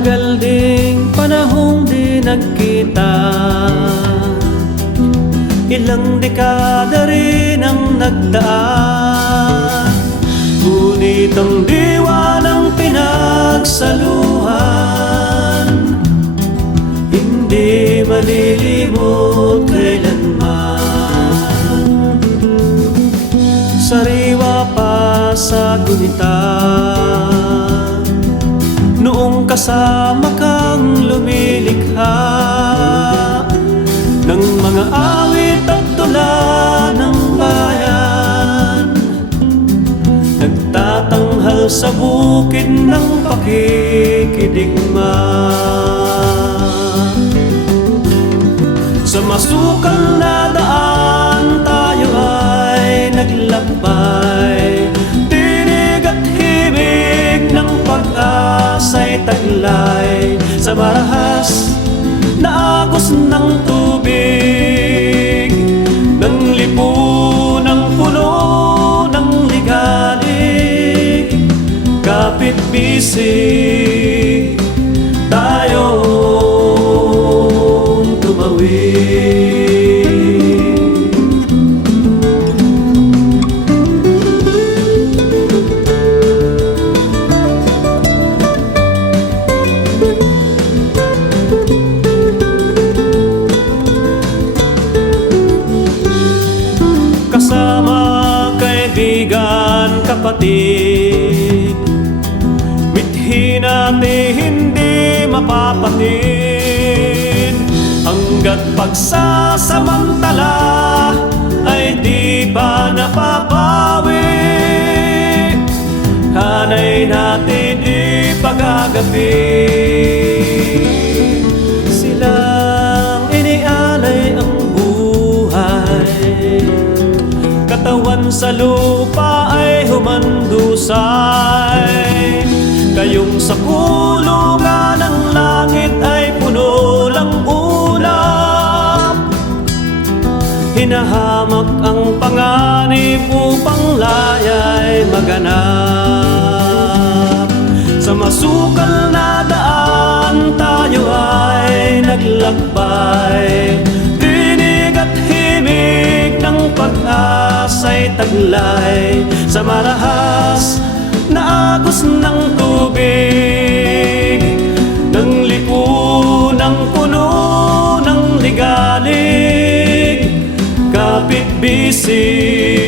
Matagal ding panahong di nagkita, ilang dekada rin ang nagdaan, ngunit ang diwa ng pinagsaluhan hindi malilimot kailanman. Sariwa pa sa gunita, noong kasama kang lumilikha ng mga awit at tula ng bayan, nagtatanghal sa bukid ng pakikidigma. Sa masukal na daan tayo ay naglakbay, tinig at himig ng pag-asa'y taglay. Sa marahas na agos ng tubig, ng lipunang puno ng ligalig, kapit-bisig tayong tumawid. Kasama kaibigan, kapatid, mithi natin hindi mapapatid, hanggat pagsasamantala ay di pa napapawi. Hanay natin ipagagapi, silang inialay ang buhay, katawan sa lupa ay humandusay. Kayong sa kulungan ng langit ay puno lang ulap, hinahamak ang panganib upang laya'y maganap. Sa masukal na daan tayo ay naglakbay, tinig at himig ng pag-asa'y taglay. Sa marahas na agos ng tubig, ng lipunang puno ng ligalig, kapit-bisig